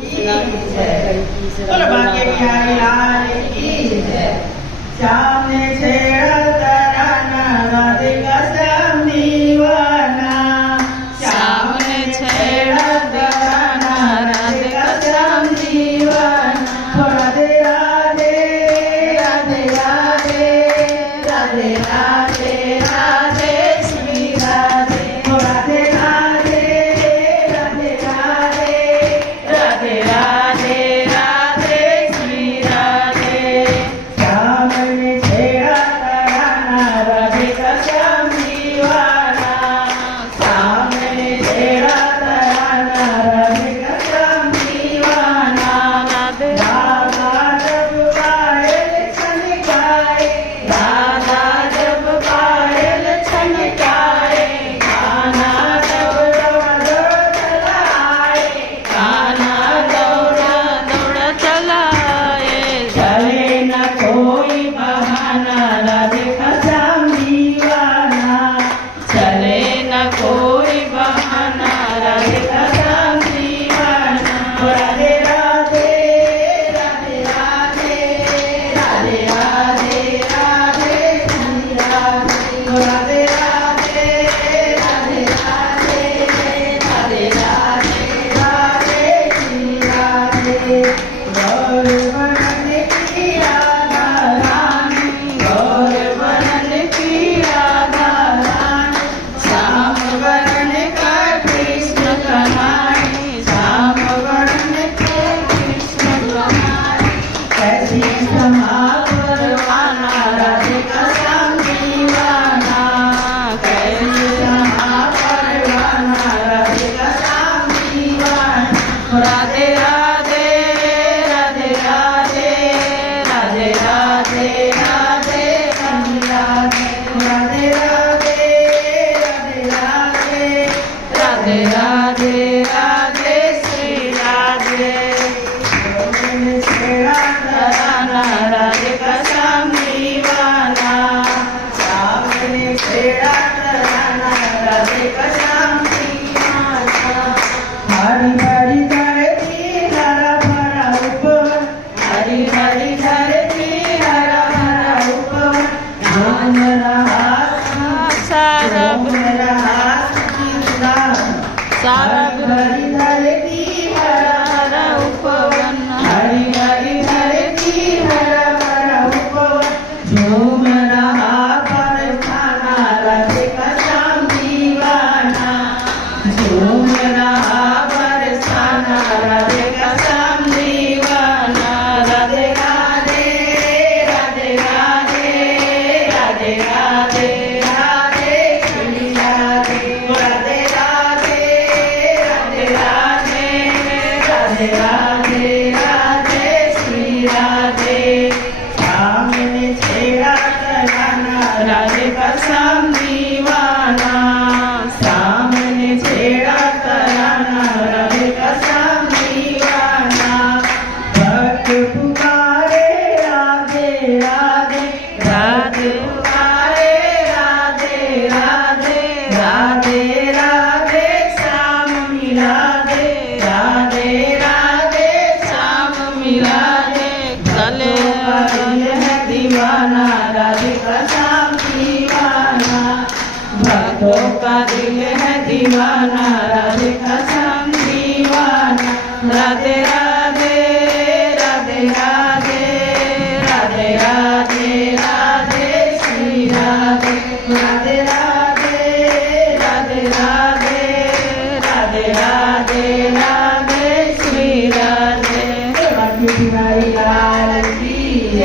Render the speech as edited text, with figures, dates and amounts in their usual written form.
बोलो भाग्य बिहारी लाल की जय। श्याम ने छेड़ा तराना राधे का श्याम दीवाना। श्याम ने छेड़ा तराना राधे का श्याम दीवाना। राधे राधे राधे राधे राधे राधे राधे श्री राधे। राधे राधे राधे राधे राधे राधे राधे श्री राधे। श्याम ने छेड़ा तराना राधे का श्याम दीवाना। श्याम ने छेड़ा तराना राधे का श्याम दीवाना। राधा जब पायल छनकाए, राधा जब पायल छनकाए, कान्हा दौड़ा दौड़ा चला आए, कान्हा दौड़ा दौड़ा चला आए। चले न कोई बहाना राधे का श्याम दीवाना। चले न कोई बहाना राधे का श्याम दीवाना। राधे राधे राधे राधे राधे राधे राधे श्री राधे। राधे राधे राधे राधे राधे राधे राधे श्री राधे। गौर वर्णन की राधा रानी, गौर वर्णन की राधा रानी। श्याम वर्ण का कृष्ण कहानी, श्याम वर्ण के कृष्ण कहानी। कैसी क्षमा परवाना राधे का श्याम दीवाना। कैसी क्षमा परवाना राधे का श्याम दीवाना। राधे राधे राधे राधे राधे राधे राधे श्री राधे। राधे राधे राधे राधे राधे राधे राधे श्री राधे। छेड़ा तराना राधे का श्याम दीवाना। श्याम ने छेड़ा तराना राधे का श्याम दीवाना। हरी हरी धरती हरा भरा उपवन, हरी हरी धरती हरा भरा उपवन। मान रहा सारा घूम रहा वृंदावन। सारा हरी धरती हरा हरा उपवन, हरी हरी धरती हरा भरा उपवन। झूम रहा बरसाना राधे का श्याम दीवाना। झूम रहा बरसाना राधे का श्याम दीवाना। राधे राधे राधे राधे राधे राधे राधे श्री राधे। राधे राधे राधे राधे राधे राधे राधे श्री राधे। श्याम ने छेड़ा तराना राधे का श्याम दीवाना। श्याम ने छेड़ा तराना राधे का श्याम दीवाना। भक्त पुकारे राधे राधे राधे पुकारे राधे राधे राधे राधे श्याम मिला दे। राधे राधे श्याम मिला दे। गले दिल है दीवाना राधे का श्याम दीवाना। भक्तों का दिल है दीवाना राधे का श्याम दीवाना। राधे राधे राधे राधे